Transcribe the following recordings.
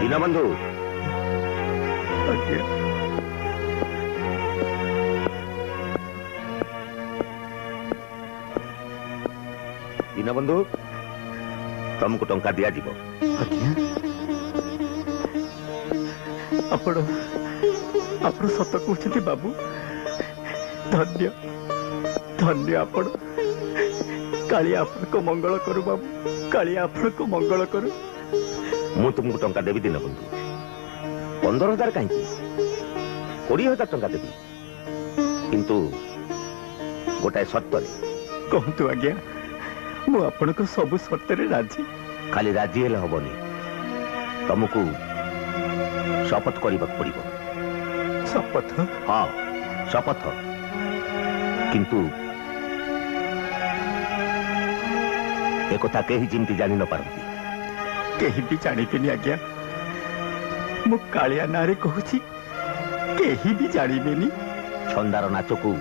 दीनबंधु दीनबंधु तुमको टंका दिया जीव आपण सत कहते बाबू धन्य धन्य आपण काली आपण को मंगल करू बाबू काली आपण को मंगल करू मु तुमको टंका देवी दीनबंधु 15,000 कहीं 20,000 टंका देवी किंतु गोटाए शर्त कहतु आज्ञा मु आपण को सब शर्त राजी खाली राजी हेले हबनी तुमको शपथ करने पड़ो शपथ हाँ शपथ किंतु एक कहीं जमी जानी न पारती कहीं भी जानिबेनी आज्ञा मु कालिया नारे कहूची कहीं भी जानिबेनी छंदार नाच को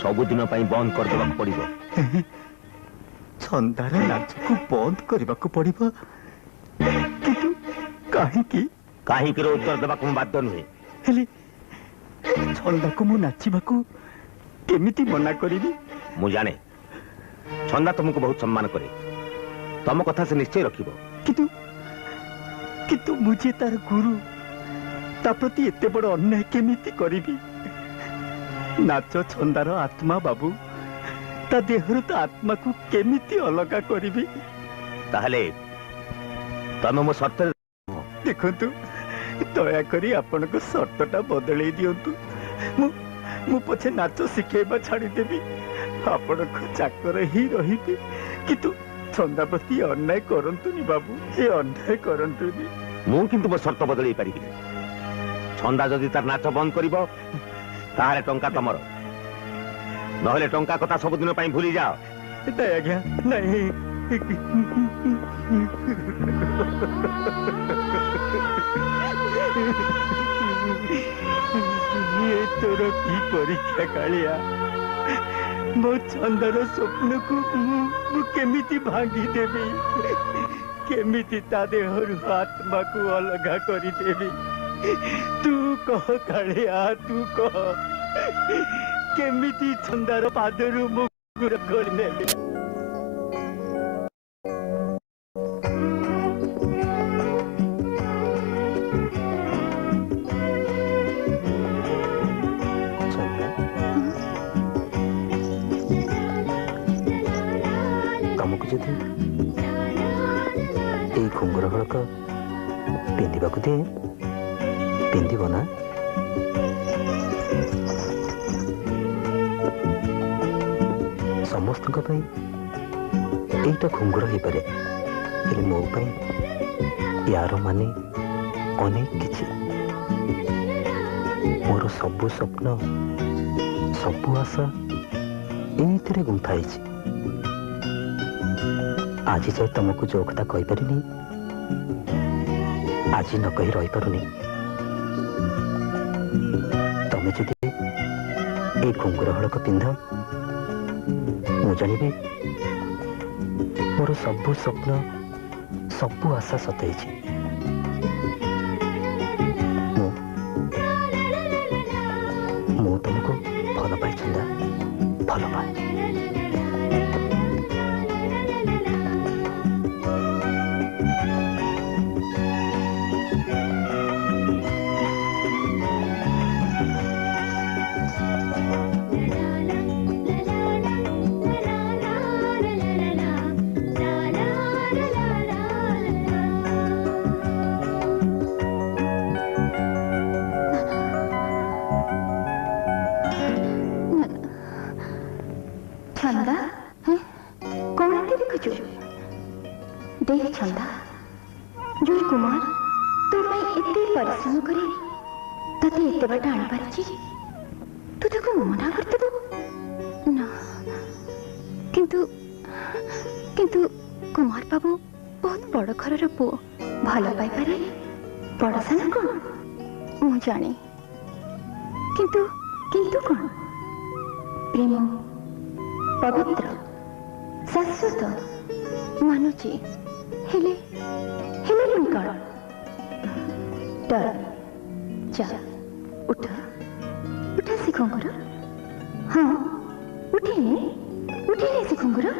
सबुदिन बंद कर देबा पड़िबो छंदार नाच को बंद करबा को पड़िबो किंतु काहे की उत्तर देबा को बाध्य नुहे हेले छंदा को मु नाचिबा को केमिति मना करिबी मु जाने छंदा तुमको बहुत सम्मान करे तम कथा से निश्चय रखिबो किंतु किंतु मुझे तार गुरु ता प्रति एते बड़ अन्याय केमिति करिबी नाच छंदार आत्मा बाबू ता देहर तो आत्मा को केमिति अलगा करिबी ताहले तम मो शर्त देखंतु दया करी आपण को शर्तटा बदलै दियंतु मु पछे नाच शिखेबा छाड़ी देबी आपण को चाकर ही रहिबी किंतु छंदा प्रति अन्याय करंतुनी बाबू ए अन्याय करंतुनी मु किंतु मो शर्त बदलै पारिबी छंदा जदि तार नाच बंद करिवो ताहारे टंका तमर नहले टंका कथा सब दिन पई भूली जाओ नहीं आज्ञा नहीं ये तोर की परीक्षा कालिया मो छंदर स्वप्न को मु केमिति भांगी देवी केमिति ता देहरु आत्मा को अलगा करी देवी तू कह कालिया तू कह केमिति छंदार पादरु मुकुर करनेबी घुंगर हड़क पिंधा दे पिंध ना समस्त घुंगर हो पारे मो यार माने अनेक किछि मोर सबु स्वप्न सबु आशा एथिरे गुंथाई आज जाए तुमको जो कथा कही पारिनी आज न कही रही पारुनी तमें जदि ए घुंगर हड़क पिंध मु जानिबे मोर सबु स्वप्न सबु आशा सतई मु तुमको भल पाई चंदा भल पाए देख छंदा जो कुमार तो एते परिश्रम करे तते एते बट आनी पारिछि तू ताको मना करते ना किंतु किंतु कुमार बाबू बहुत बड़ घर पु भल पाई पारे बड़ सान कौन मु जाने किंतु किंतु कौन प्रेम पवित्र शाश्वत मानुची हेले हेले पुणी कौन डर जा उठा उठा शिखंकर हाँ उठे शिखंकर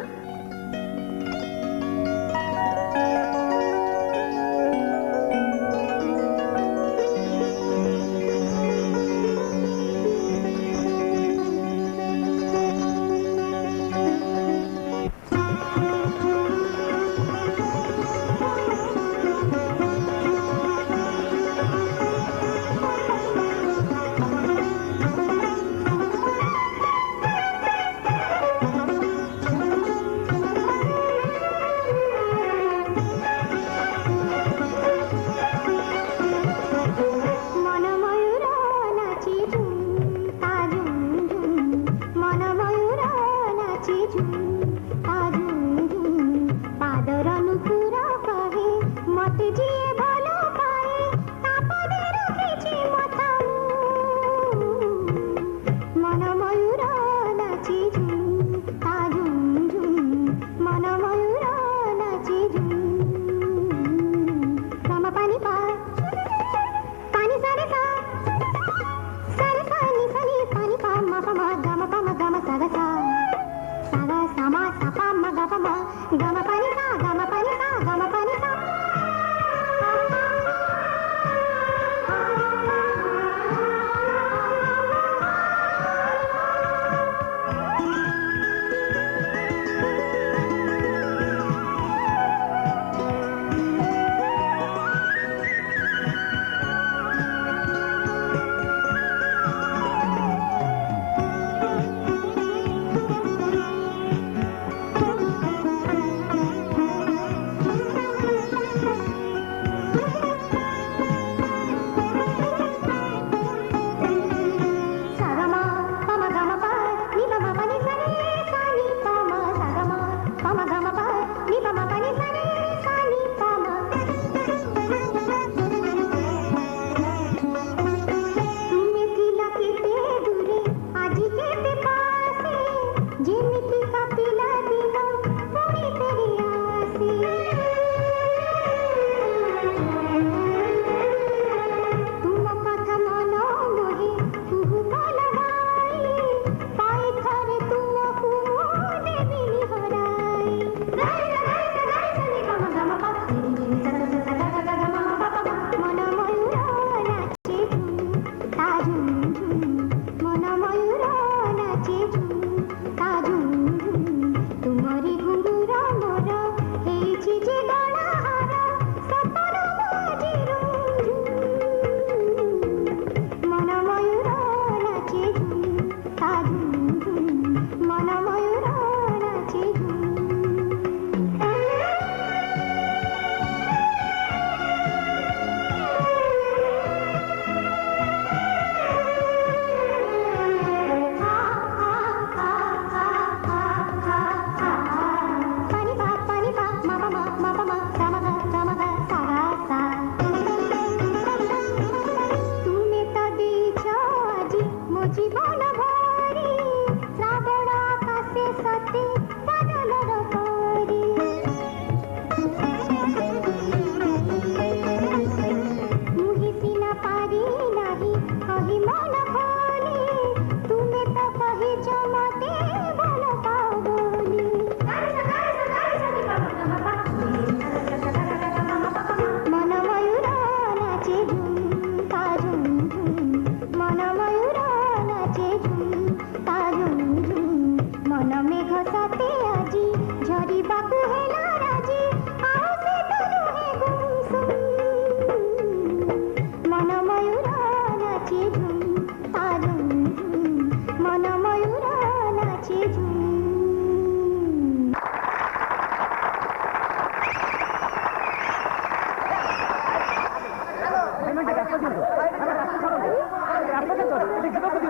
ରାସ୍ତା